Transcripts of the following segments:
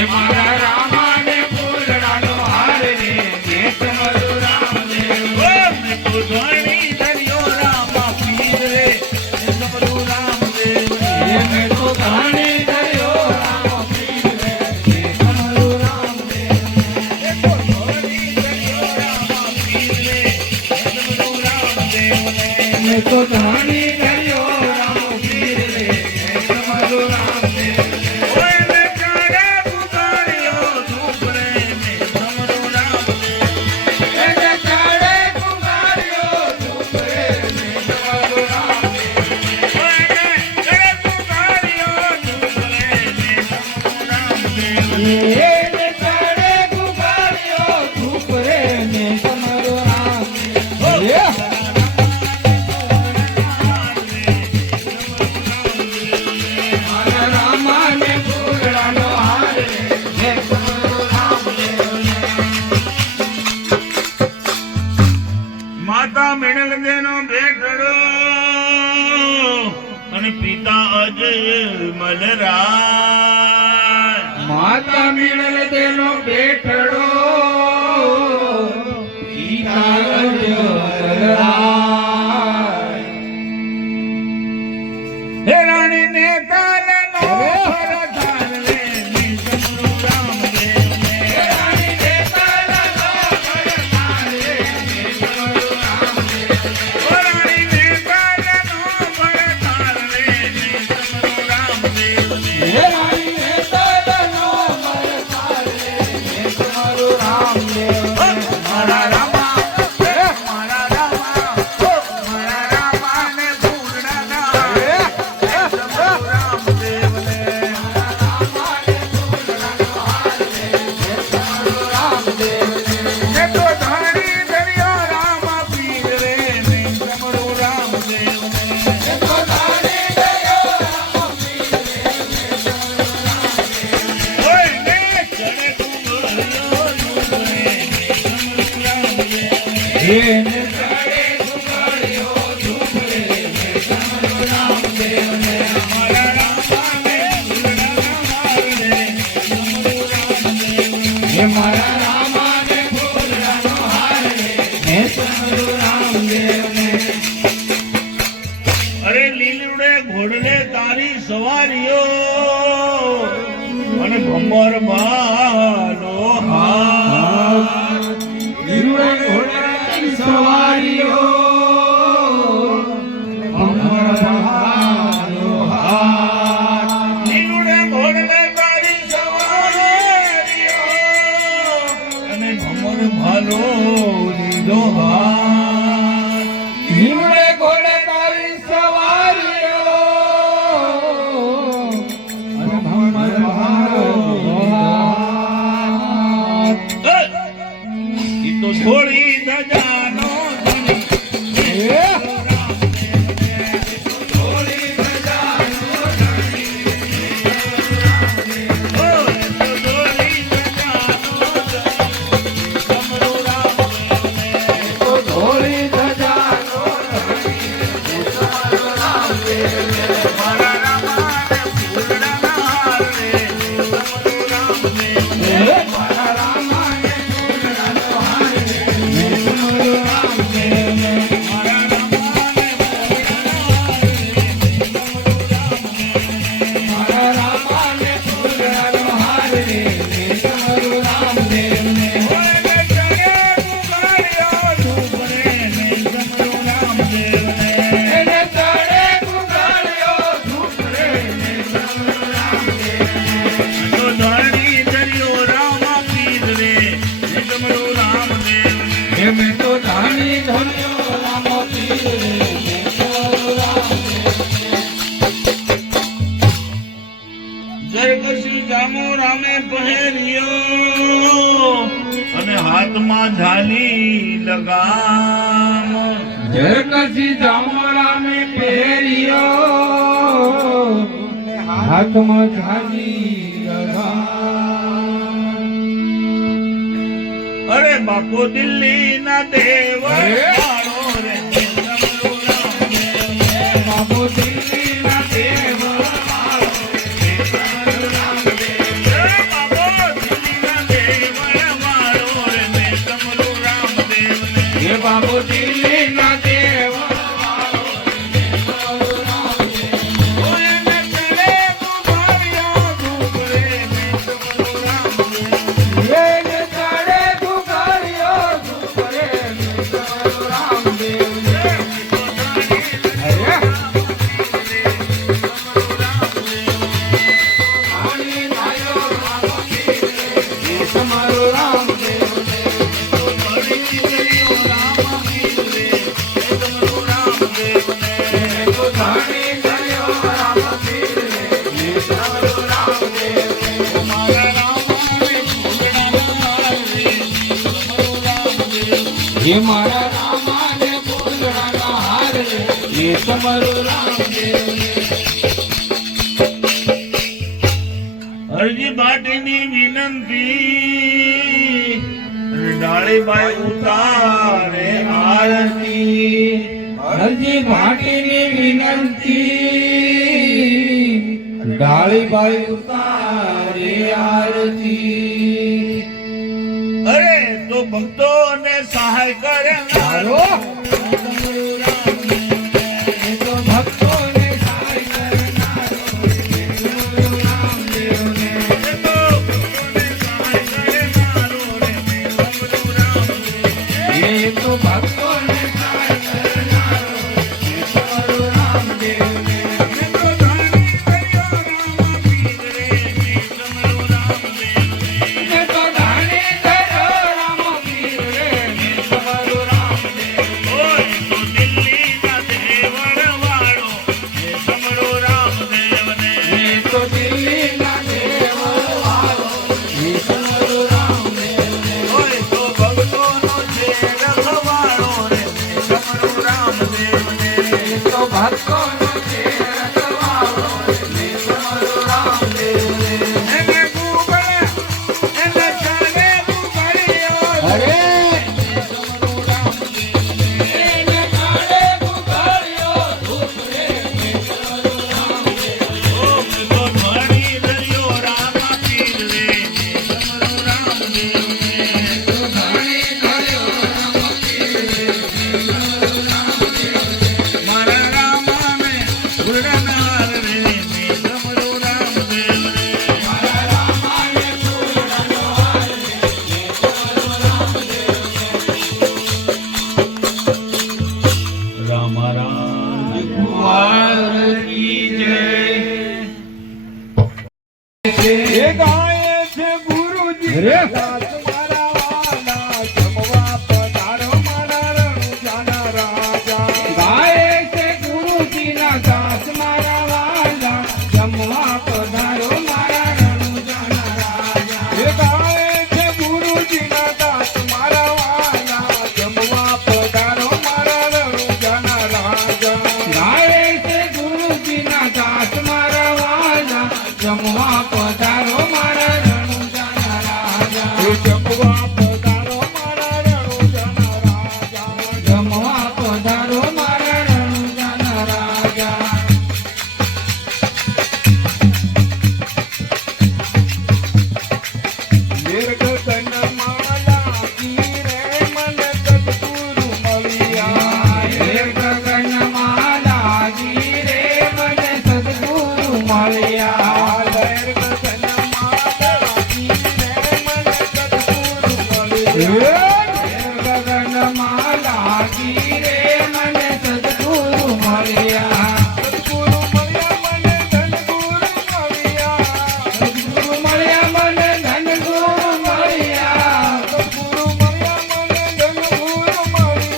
એ મારા રામાને ફૂલડાનો હાર રે દેશ મારો રામદેવ મેં તો ધણી ધર્યો રામા પીર રે દેશ મારો રામદેવ મેં તો ધણી ધર્યો રામા પીર રે દેશ મારો રામદેવ મેં તો ધણી ધર્યો રામા પીર રે દેશ મારો રામદેવ મેં તો ધણી ધર્યો રામા પીર રે દેશ મારો રામદેવ માતા મેણલ દેનો બેઠડો અને પિતા અજય મલરાય માતા મેળલ તેનો બેઠડો પિતા અજય હે રાણી ને કાલનો ફરધાર રે દેશ મારો રામદેવ હે રાણી ને કાલનો ફરધાર રે દેશ મારો રામદેવ રાણી ને કાલનો ફરધાર રે દેશ મારો રામદેવ હે રાણી ને કાલનો ફરધાર રે દેશ મારો રામદેવ મારા રામા મારા રામા મારા રામા ને ફૂલડાના દેશ મારો રામદેવ ને મેં તો ધણી ધર્યો રામા પીર રે દેશ મારો રામદેવ ને ઓય ને ચડે ડુંગરિયો ડુંગરે દેશ મારો રામદેવ ને એને ચડે સુગળ્યો ધૂપરે દેશ મારો રામદેવ ને મારા રામા ને ફૂલડાના હાર રે દેશ મારો રામદેવ ને હે મારા રામાને ફૂલડાનો હાર રે દેશ મારો રામદેવ ને અરે લીલડે ઘોડલે તારી સવારીઓ અને ભમર બાલો હાથ લીલુડે ઘોડાની સવારીઓ અમર બહારો હાથ લીલડે ઘોડલે તારી સવારીઓ અને ભમર ભાલો લીલો હાથ લીલુડે ઘોડે તારી સવારીઓ અને અમર બહારો હાથ ઈ તો થોડી ધજાનો ધણી થોડી પ્રજાનો ઓ ઈ તો થોડી ધજાનો ધણી સમરો રામદેવ ને તો ધોળી ધજાનો મારા રામા ને ફૂલડાના હાર રે સમરો રામદેવ ને મારા રામાને ફૂલડાનો હાર રે દેશ મારો રામદેવ ને મારા રામા ને ફૂલડાના હાર રે મારા રામાને ફૂલડાનો હાર રે દેશ મારો રામદેવ ને ઓય ને ચડે ગુમાડ્યો ધૂપરે ને સમરો રામદેવ ને એને તળે કુગાડ્યો ધૂપરે દેશ મારો રામદેવ તો ધણી ધર્યો રામા પીર રે ને સમરો રામદેવ ને ને મેં તો ધાણી ધન્યો રામો પીર રે દેશ મારો રામદેવ જરકસી જામો રામે પહેર્યો અને હાથમાં ઝાલી લગામ જરકસી જામરાને પહેર્યો હાથમાં ઝાલી લગામ અરે બાપો દિલ્હી ના દેવ અરે! વાળો રે સમરો રામદેવ ને બાપુ દિલ્હીના દેવ વાળો રે દેશ મારો રામદેવ અરે બાપો તમારું રામદેવને તો ધણી દરિયો રામ પીર રે એ તમારું રામદેવને તો ધણી દરિયો રામ પીર રે એ તમારું રામદેવને મારા રામાને ફૂલડાના હાર રે તમારું રામદેવ હે મારા રામાને ફૂલડાના હાર રે એ તમારું રામદેવને હરજી બાટીની વિનંતી ડાળીબાઈ ઉતારે આરતી હરજી ભાટીની વિનંતી ડાળીબાઈ ઉતારે આરતી અરે તો ભક્તોને સહાય કરે તારો એ તો ભક્તોને સહાય કરનારો રામદેવને એ તો ભક્તોને સહાય કરનારો તમારો રામદેવને એ તો ધાણે ધરો રામ પીર રે તમારો રામદેવ એ તો દિલ્હીના દેવળવાળો એ તમારો રામદેવને એ તો ભક્તોનો છે રખવાળો રે તમારો રામદેવને અરે એને કાળે ગુગાળ્યો ધૂપ રે તમારો રામદેવ તો ધણી ધર્યો રામ પીર રે તમારો રામદેવ મારા રામાને ફૂલડાના રે તમારું રામદેવ મારા રામાને ફૂલડાનો હાર રે તમારો રામદેવ રામ રામ કુંવર કી જય એ ગાય છે ગુરુજી રે. દાસ મારા વાલા જમવા પધારો મારા રણુજાના રાજા ગાય છે ગુરુજીના દાસ મારા વાલા જમવા પધારો મારા રણુજાના રાજા એ ગાય છે ગુરુજીના દાસ મારા વાલા જમવા પધારો મારા રણુજાના રાજા ગાય છે ગુરુજીના દાસ મારા વાલા જમવા પધારો મારા રણુજાના રાજા એ જમવા પધારો મારા રણુજાના રાજા જમવા પધારો મારા રણુજાના રાજા નિર્ગતન માલા કી રે મને સદગુરુ મળ્યા હે ગગનમાં લાગી રે મને સદગુરુ મળ્યા નિર્ગતન માલા કી રે મને સદગુરુ મળ્યા હે ગગનમાં લાગી રે મને સદગુરુ મળ્યા સદગુરુ મળ્યા મને ધનગુરુ મળ્યા સદગુરુ મળ્યા મને ધનગુરુ મળ્યા સદગુરુ મળ્યા મને ધનગુરુ મળ્યા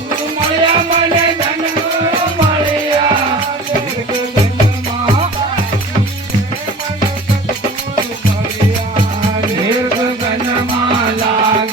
સદગુરુ મળ્યા મને ધનગુરુ મળ્યા નિર્ગતનમાં હે ગગનમાં લાગી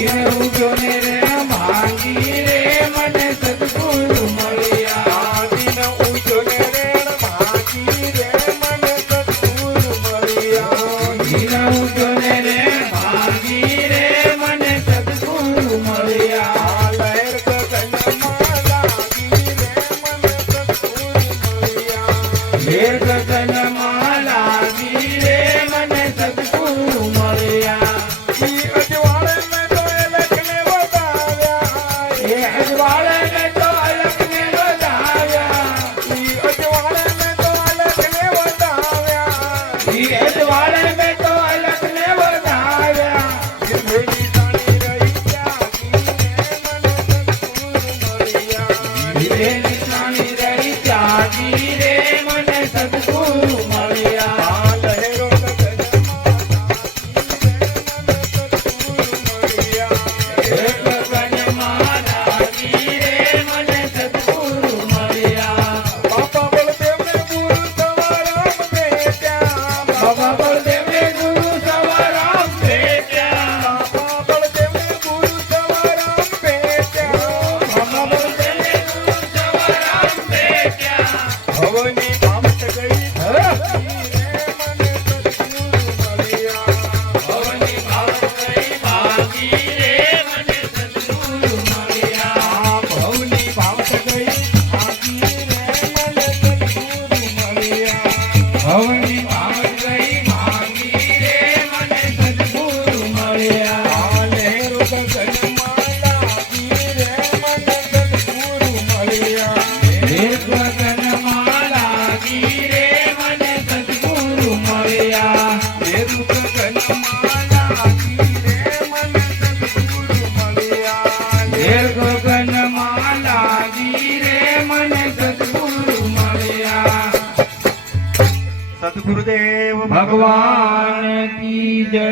દિન ઉગ્યો ને રે ભાંગી રે મને સદગુરુ મળ્યા દિન ઉગ્યો ને રેણ ભાગી રે મને સદગુરુ મળ્યા દિન ઉગ્યો ને રે ભાંગી રે મને સદગુરુ મળ્યા લહેર ગગનમાં લાગી રે મને સદગુરુ મળ્યા લેર ગગનમાં લાગી રે મને સદગુરુ મળ્યા ઈ અજવાળે મેં તો લખને વધાવ્યા એ અજવાળે ને તો અલખને વધાવ્યા ઈ અજવાળે મેં તો લખને વધાવ્યા ઈ અજવાળે મેં તો અલખને વધાવ્યા જિંદગી તાણી રહી જાગી રે મને સદગુરુ મળ્યા ધીરે નિશાની રહી જાગી રે મને સદગુરુ મળ્યા લહેરો ગગનમાં લાગી રે મને સદગુરુ મળ્યા બાપા બળદેવને ગુરુ સવારામ ભેટ્યા બાપા બળદેવને ગુરુ સવારામ ભેટ્યા બાપા બળદેવને ગુરુ સવારામ ભેટ્યા બાપા બળદેવને ગુરુ સવારામ ભેટ્યા હવની બાબત ગઈ ભવની ભાવ ગઈ ભાગી રે મને સદગુરુ મળ્યા ભવની બાબત ગઈ ભાગી રે મને સદગુરુ મળ્યા ભવની ભાવ ગઈ ભાગી રે મને સદગુરુ મળ્યા લહેરો ગગનમાં લાગી રે મને સદગુરુ મળ્યા એક ગગનમાં લાગી રે મને સદગુરુ મળ્યા લહેરો ગગનમાં લાગી રે મને સદગુરુ મળ્યા ઘેર ગગનમાં લાગી રે મને સદગુરુ મળ્યા સદગુરુદેવ ભગવાન કી જય